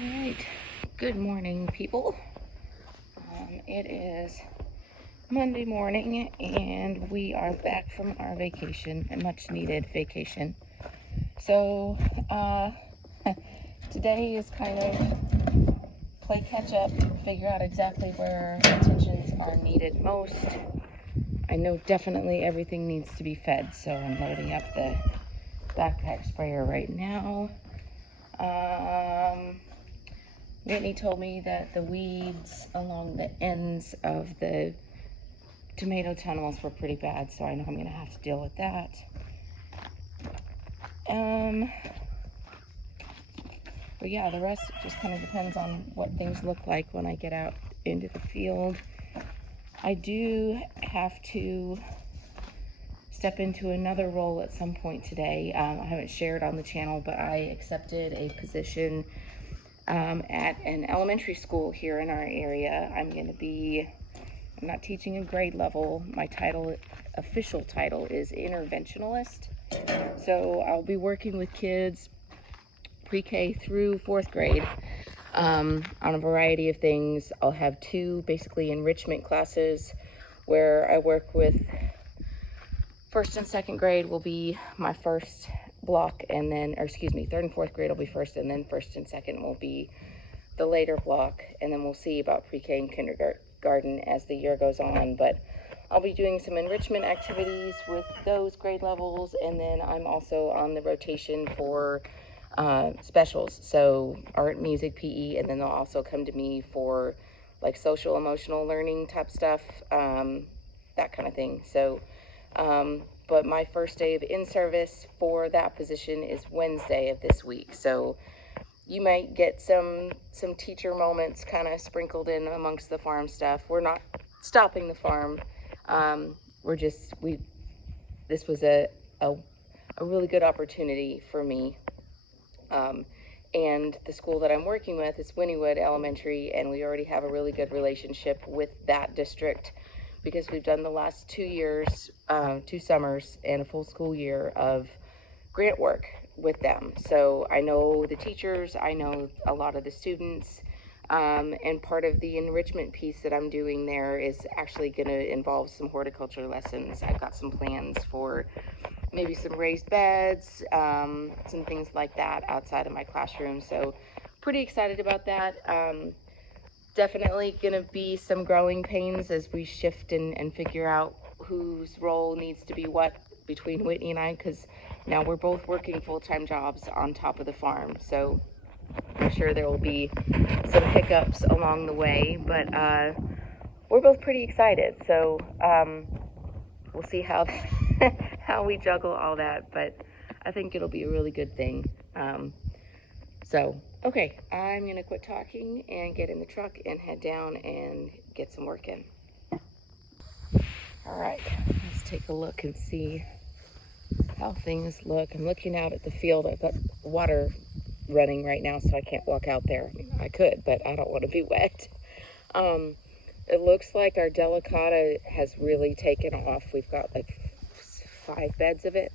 Alright, good morning, people. It is Monday morning, and we are back from our vacation, a much needed vacation. So, today is kind of play catch up, figure out exactly where attentions are needed most. I know definitely everything needs to be fed, so I'm loading up the backpack sprayer right now. Whitney told me that the weeds along the ends of the tomato tunnels were pretty bad, so I know I'm going to have to deal with that. But yeah, the rest just kind of depends on what things look like when I get out into the field. I do have to step into another role at some point today. I haven't shared on the channel, but I accepted a position at an elementary school here in our area. I'm not teaching a grade level. My official title is interventionalist. So I'll be working with kids pre-K through 4th grade on a variety of things. I'll have 2 basically enrichment classes where I work with 1st and 2nd grade will be my first block, and then, 3rd and 4th grade will be first, and then 1st and 2nd will be the later block, and then we'll see about pre-K and kindergarten as the year goes on. But I'll be doing some enrichment activities with those grade levels, and then I'm also on the rotation for specials, so art, music, PE, and then they'll also come to me for like social emotional learning type stuff, that kind of thing. So but my first day of in-service for that position is Wednesday of this week, so you might get some teacher moments kind of sprinkled in amongst the farm stuff. We're not stopping the farm. This was a really good opportunity for me. And the school that I'm working with is Wynnewood Elementary, and we already have a really good relationship with that district because we've done the last 2 years, 2 summers and a full school year of grant work with them. So I know the teachers, I know a lot of the students, and part of the enrichment piece that I'm doing there is actually going to involve some horticulture lessons. I've got some plans for maybe some raised beds, some things like that outside of my classroom. So pretty excited about that. Definitely going to be some growing pains as we shift and figure out whose role needs to be what between Whitney and I, because now we're both working full-time jobs on top of the farm. So I'm sure there will be some hiccups along the way, but we're both pretty excited. So we'll see how how we juggle all that, but I think it'll be a really good thing. Okay, I'm gonna quit talking and get in the truck and head down and get some work in. All right, let's take a look and see how things look. I'm looking out at the field. I've got water running right now, so I can't walk out there. I mean, I could, but I don't want to be wet. It looks like our delicata has really taken off. We've got like 5 beds of it.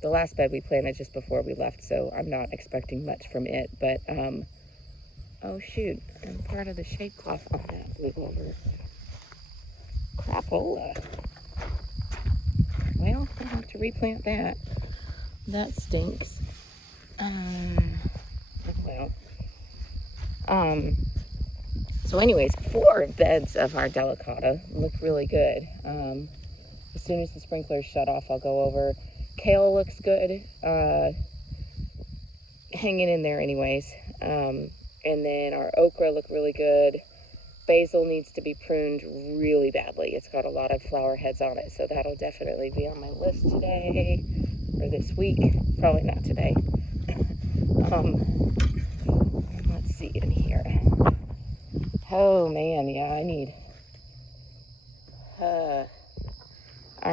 The last bed we planted just before we left, so I'm not expecting much from it, but oh shoot, and part of the shade cloth on that blew over. Crapola. Well, I'll have to replant that. That stinks. So anyways, 4 beds of our delicata look really good. As soon as the sprinklers shut off, I'll go over. Kale looks good, hanging in there anyways. And then our okra look really good. Basil needs to be pruned really badly. It's got a lot of flower heads on it, so that'll definitely be on my list today, or this week. Probably not today. Let's see in here. Oh man, yeah, I need... all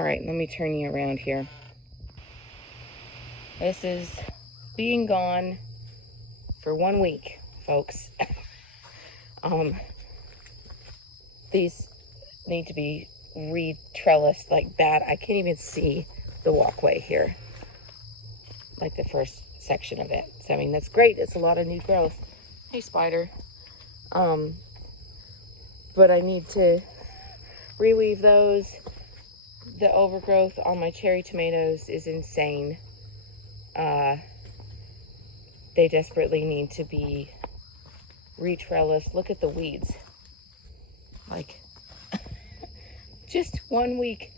right, let me turn you around here. This is being gone for 1 week, folks. These need to be re-trellised like bad. I can't even see the walkway here. Like the first section of it. So I mean, that's great. It's a lot of new growth. Hey, spider. But I need to reweave those. The overgrowth on my cherry tomatoes is insane. They desperately need to be re-trellised. Look at the weeds. Like, just 1 week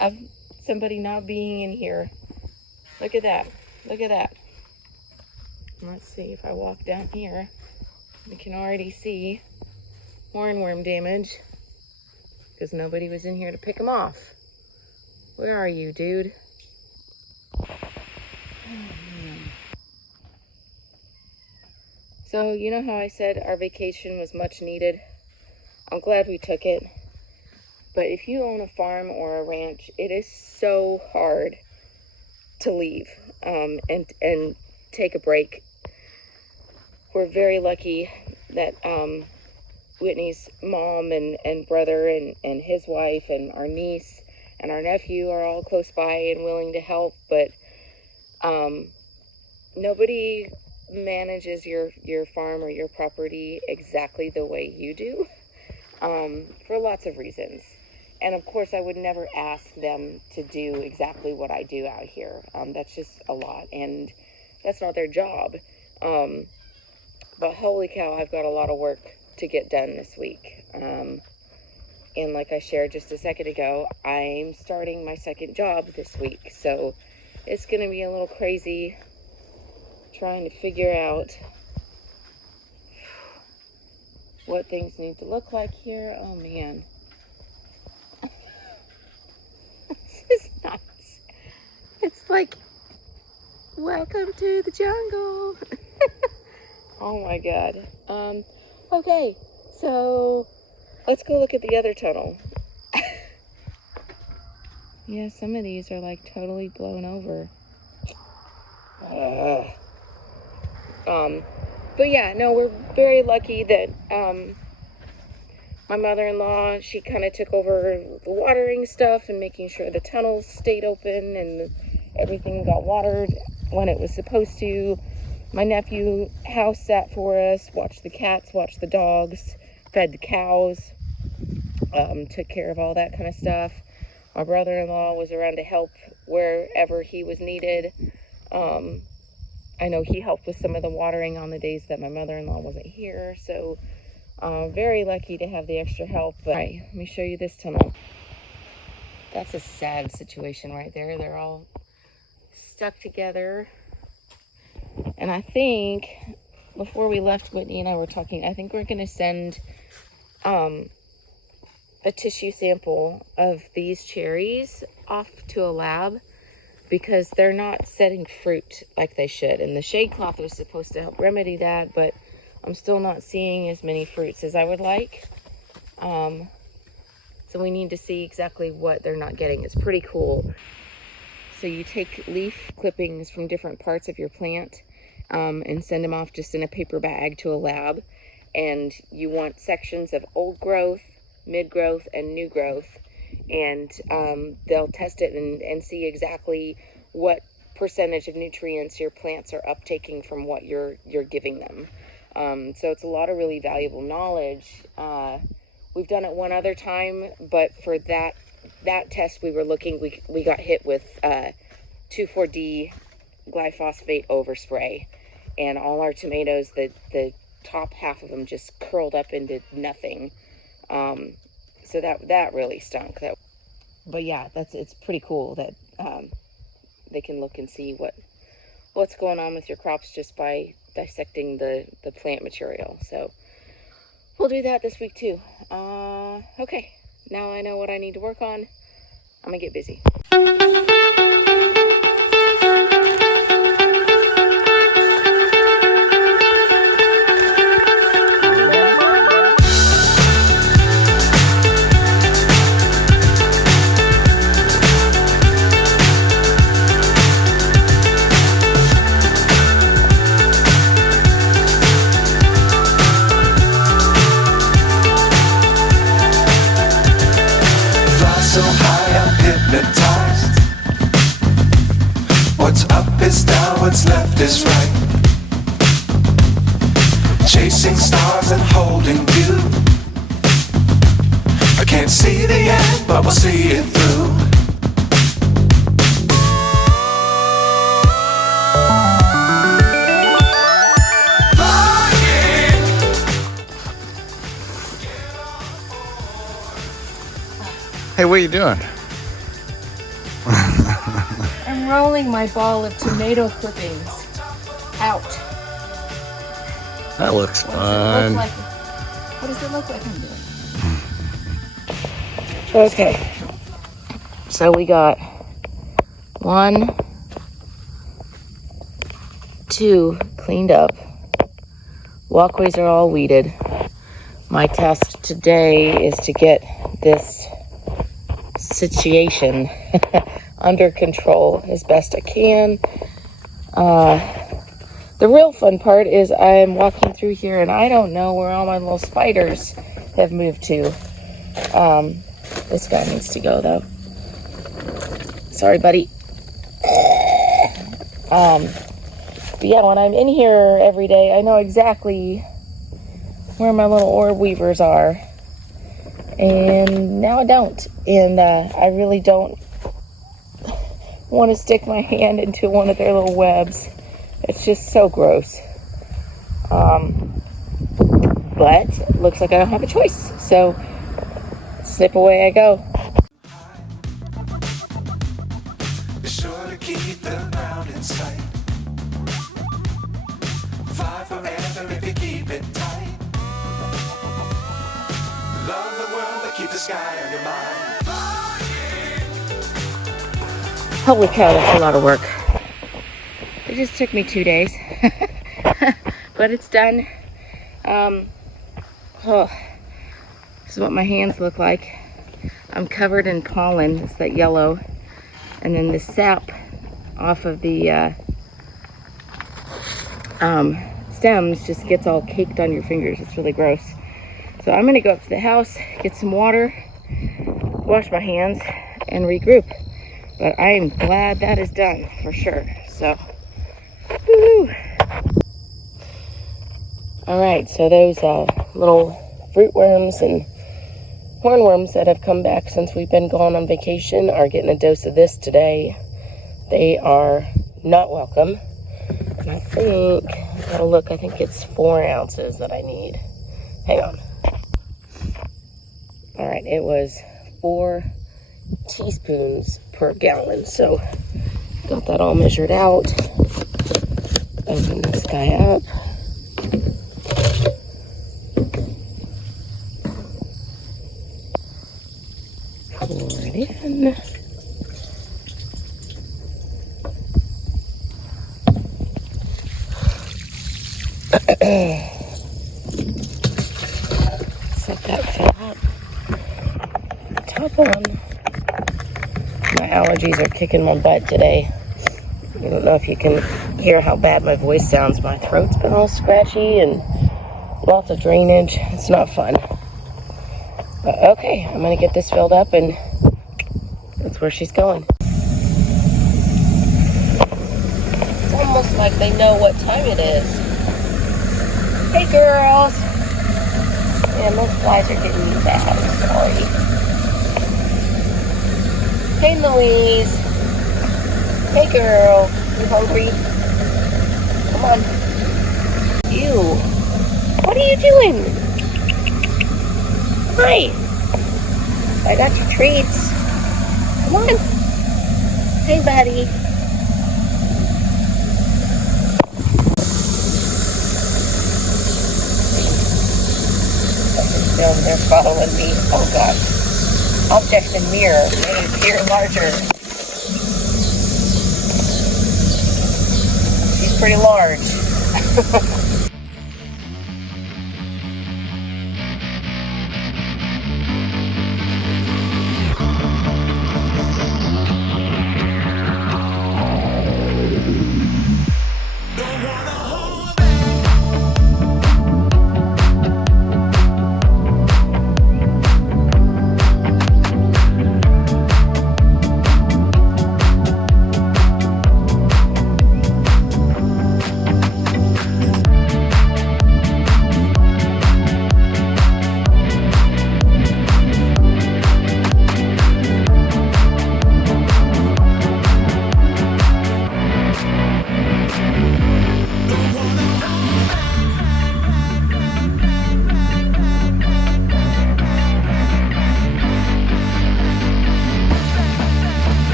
of somebody not being in here. Look at that. Look at that. Let's see if I walk down here. We can already see hornworm damage because nobody was in here to pick them off. Where are you, dude? So, you know how I said our vacation was much needed? I'm glad we took it. But if you own a farm or a ranch, it is so hard to leave and take a break. We're very lucky that Whitney's mom and brother and his wife and our niece and our nephew are all close by and willing to help, but nobody manages your farm or your property exactly the way you do, for lots of reasons. And of course, I would never ask them to do exactly what I do out here. That's just a lot, and that's not their job. But holy cow, I've got a lot of work to get done this week. And like I shared just a second ago, I'm starting my second job this week. So it's going to be a little crazy trying to figure out what things need to look like here. Oh man. This is nuts. It's like, welcome to the jungle. Oh my God. Okay, so let's go look at the other tunnel. Yeah, some of these are like totally blown over. But yeah, no, we're very lucky that my mother-in-law, she kind of took over the watering stuff and making sure the tunnels stayed open and everything got watered when it was supposed to. My nephew house sat for us, watched the cats, watched the dogs, fed the cows, took care of all that kind of stuff. My brother-in-law was around to help wherever he was needed. I know he helped with some of the watering on the days that my mother-in-law wasn't here, so very lucky to have the extra help. But, all right, let me show you this tunnel. That's a sad situation right there. They're all stuck together. And I think, before we left, Whitney and I were talking, I think we're going to send a tissue sample of these cherries off to a lab because they're not setting fruit like they should. And the shade cloth was supposed to help remedy that, but I'm still not seeing as many fruits as I would like. So we need to see exactly what they're not getting. It's pretty cool. So you take leaf clippings from different parts of your plant and send them off just in a paper bag to a lab. And you want sections of old growth, mid growth, and new growth. And they'll test it and see exactly what percentage of nutrients your plants are uptaking from what you're giving them. So it's a lot of really valuable knowledge. We've done it one other time, but for that test we were looking, we got hit with 2,4-D glyphosate overspray, and all our tomatoes, the top half of them just curled up into nothing. So that really stunk. But yeah, it's pretty cool that they can look and see what's going on with your crops just by dissecting the plant material. So we'll do that this week too. Okay, now I know what I need to work on. I'm gonna get busy. So high I'm hypnotized. chasing stars and holding you. I can't see the end, but we'll see it through. Hey, what are you doing? I'm rolling my ball of tomato clippings out. That looks fun. What does it look like I'm doing? Okay. So we got 1, 2 cleaned up. Walkways are all weeded. My task today is to get this situation under control as best I can. The real fun part is I'm walking through here and I don't know where all my little spiders have moved to. This guy needs to go though. Sorry, buddy. But yeah, when I'm in here every day, I know exactly where my little orb weavers are. And now I don't. And I really don't want to stick my hand into one of their little webs. It's just so gross. But it looks like I don't have a choice. So, snip away I go. Be sure to keep the ground in sight. Fly forever if you keep it tight. Love the world, but keep the sky on your mind. Holy cow, that's a lot of work. It just took me 2 days. But it's done. This is what my hands look like. I'm covered in pollen. It's that yellow. And then the sap off of the stems just gets all caked on your fingers. It's really gross. So I'm going to go up to the house, get some water, wash my hands, and regroup. But I am glad that is done for sure. So, woo-hoo. Alright, so those little fruit worms and hornworms that have come back since we've been gone on vacation are getting a dose of this today. They are not welcome. And I think, I gotta look, I think it's 4 ounces that I need. Hang on. Alright, it was 4 teaspoons per gallon. So, got that all measured out. Open this guy up. Pour it in. Set that fill up. Top on. My allergies are kicking my butt today. I don't know if you can hear how bad my voice sounds. My throat's been all scratchy and lots of drainage. It's not fun. But okay, I'm gonna get this filled up and that's where she's going. It's almost like they know what time it is. Hey girls! Man, those flies are getting me bad. I'm sorry. Hey Louise! Hey girl! You hungry? Come on. Ew! What are you doing? Hi! I got your treats. Come on. Hey buddy. They're following me. Oh god. Objects in mirror may appear larger. She's pretty large.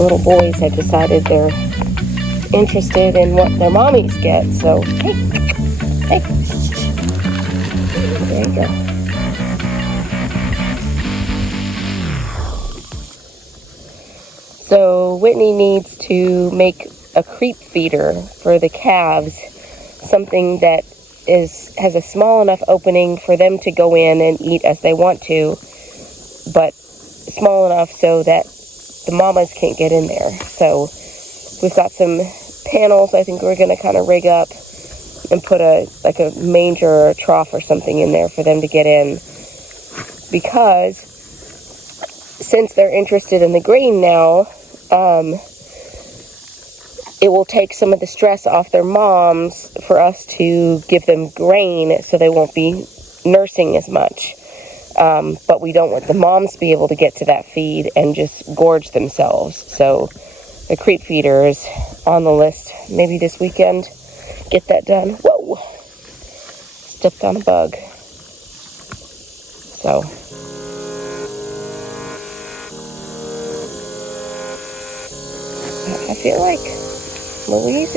little boys have decided they're interested in what their mommies get. So, hey, hey, there you go. So Whitney needs to make a creep feeder for the calves, something that has a small enough opening for them to go in and eat as they want to, but small enough so that the mamas can't get in there. So we've got some panels I think we're going to kind of rig up and put a manger or a trough or something in there for them to get in, because since they're interested in the grain now, it will take some of the stress off their moms for us to give them grain so they won't be nursing as much. But we don't want the moms to be able to get to that feed and just gorge themselves. So the creep feeder is on the list. Maybe this weekend, get that done. Whoa! Stepped on a bug. So I feel like Louise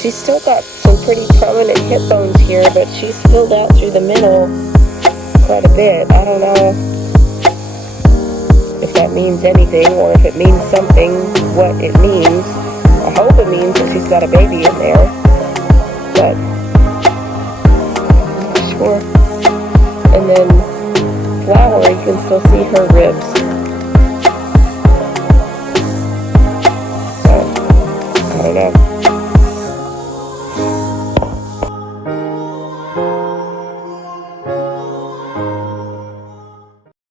she's still got some pretty prominent hip bones here, but she's filled out through the middle quite a bit. I don't know if that means anything, or if it means something, what it means. I hope it means that she's got a baby in there, but I'm not sure. And then Flower, you can still see her ribs.